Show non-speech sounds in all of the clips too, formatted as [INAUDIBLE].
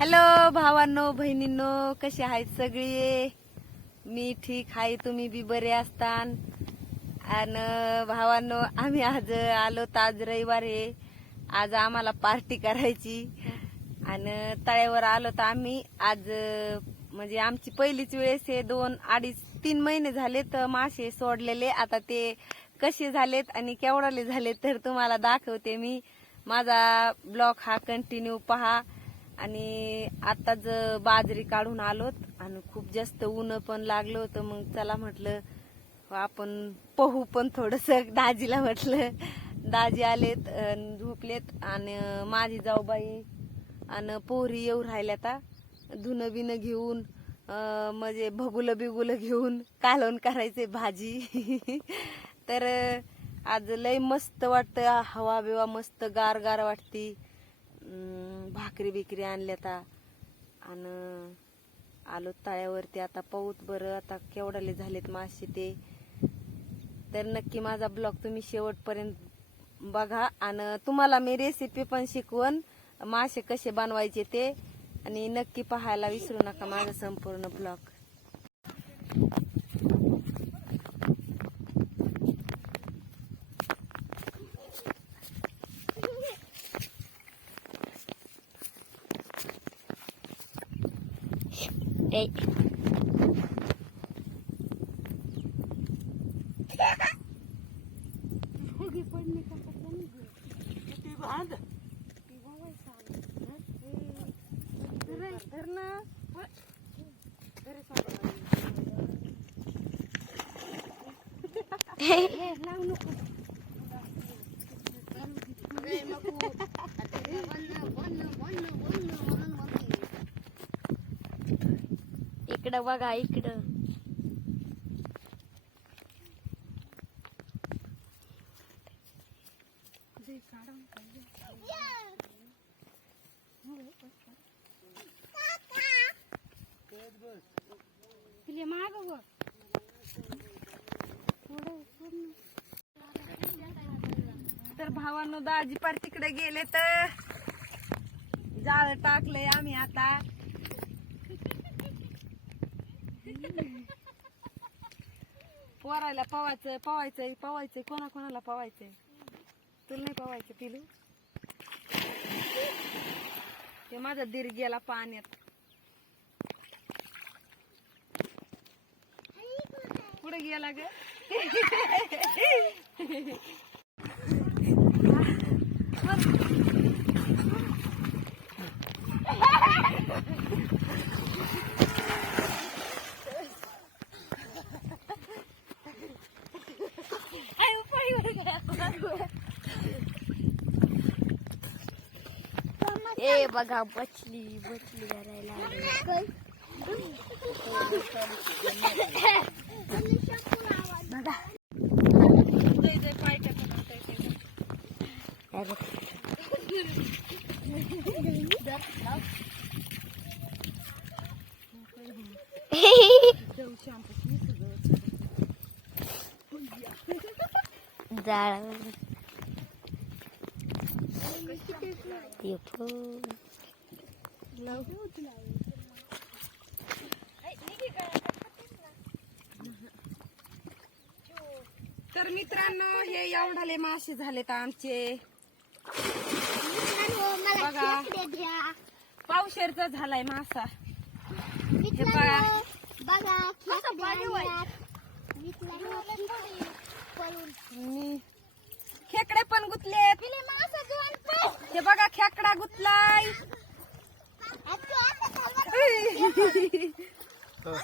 Hello भावांनो बहिणींनो कसे आहेत सगळी? मी ठीक आहे तुम्ही बी बरे असतान. आणि भावांनो आम्ही आज आलो तर आज रविवार. आहे आज आम्हाला पार्टी करायची. आणि तळ्यावर आलो तर आम्ही. आज म्हणजे आमची पहिलीच वेळेस हे दोन अडीच तीन महिने झाले तर मासे सोडलेले. आता ते कसे झालेत आणि केवढाले झाले तर तुम्हाला दाखवते मी. माझा ब्लॉग हा कंटिन्यू पहा. आणि आताच बाजरी काढून आलोत आणि खूप जास्त ऊन पण लागलं होतं. मग चला म्हटलं आपण पोहू पण थोडस. [LAUGHS] दाजीला म्हटलं दाजी आलेत झोपलेत. आणि माझी जाऊबाई आणि पोहरी येऊ राहिल्या आता धुणं बिनं घेऊन म्हणजे भगुलं बिगुलं घेऊन कालवण करायचे भाजी. [LAUGHS] तर आज लय मस्त वाटतं. हवा बिवा मस्त गार गार वाटती. भाकरी बिकरी आणल्या आता आणि आलो तळ्यावरती. आता पाऊत बरं आता केवढाले झालेत मासे ते. तर नक्की माझा ब्लॉग तुम्ही शेवटपर्यंत बघा. आणि तुम्हाला मी रेसिपी पण शिकवण मासे कसे बनवायचे ते. आणि नक्की पाहायला विसरू नका माझा संपूर्ण ब्लॉग. Eh. Hey. इकडं बघा इकडं. तर भावांनो दाजी पार तिकडे गेले तर जाळ टाकलंय आम्ही आता. पोरायला पवायचं पवायचंय पवायचंय. कोणा कोणाला पवायचंय? तुला नाही पवायचं पिलू? ते माझा दीर गेला पाण्यात. कुठे गेला ग? [LAUGHS] ए बघा बचली बचली करायला [LAUGHS] जाळ तर मित्रांनो हे एवढाले मासे झालेत आमचे. बघा. पावशेरचा झालाय मासा. हे बघा मी खेकडे पण गुतलेत हे बघा खेकडा गुतलाय. [LAUGHS]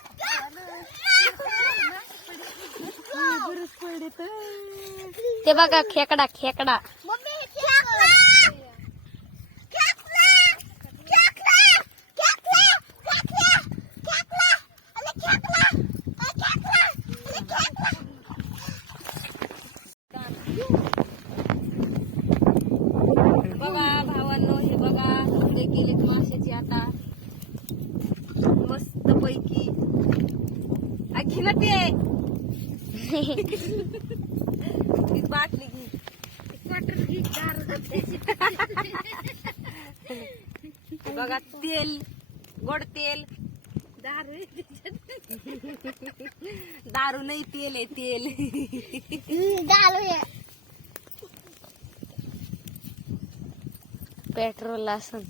ते बघा खेकडा खेकडा बघा भावांनो हे बघा तुकडे केलेत माशाचे आता मस्त पैकी आणखी ना ते ती बाटली घे बघा बघा तेल गोड तेल. दारू दारू नाही तेल आहे तेल. दारू पेट्रोल असन.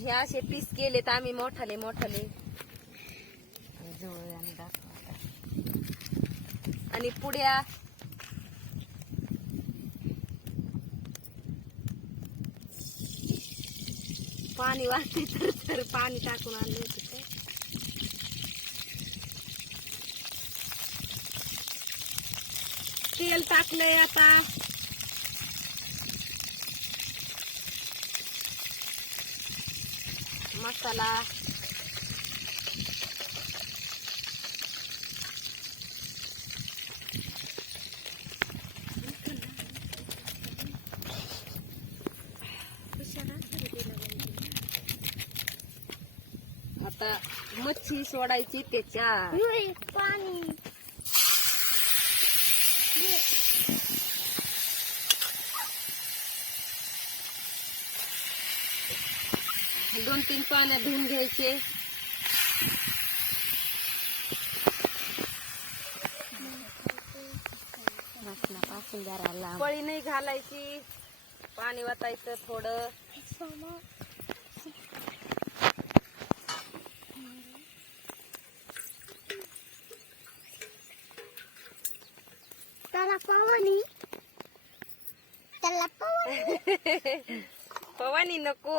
हे असे पीस केलेत आम्ही मोठाले मोठाले जवळ आणि दाखवा आता. आणि पुड्या पाणी वाटते तर तर पाणी टाकून आणलं होतं तेल टाकलंय आता. मसाला. आता मच्छी सोडायची त्याच्यात. पाणी. दोन तीन पाण्यात धुवून घ्यायचे. पळी नाही घालायची. पाणी वाटायचं थोडं. त्याला पवनी त्याला पवनी पवानी नको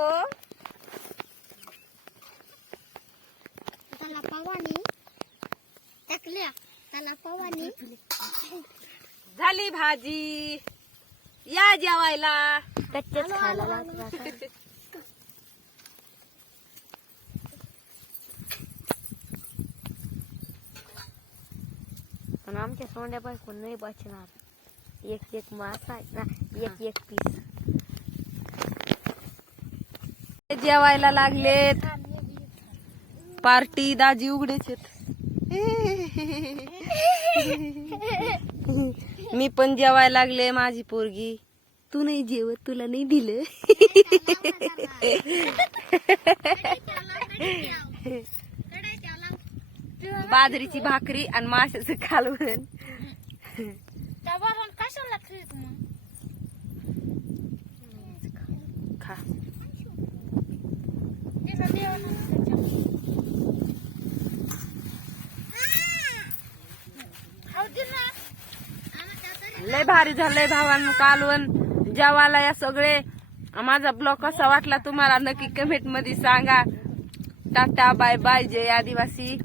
त्याला पवनी टाकल्या त्याला पवनी झाली भाजी या जेवायला कच्चेच खायला पण आमच्या सोंड्या बायको नाही बचणार एक एक मासा आहे ना एक एक पीस जेवायला लागलेत पार्टी दाजी उघडेच आहेत. मी पण जेवायला लागले माझी पोरगी तू नाही जेवत तुला नाही दिलं बाजरीची भाकरी आणि माशाचं कालवण. कशाला खा. लय भारी झालंय भावांनो कालवण. जेवायला या सगळे. माझा ब्लॉग कसा वाटला तुम्हाला नक्की कमेंटमध्ये सांगा. टाटा बाय बाय जय आदिवासी.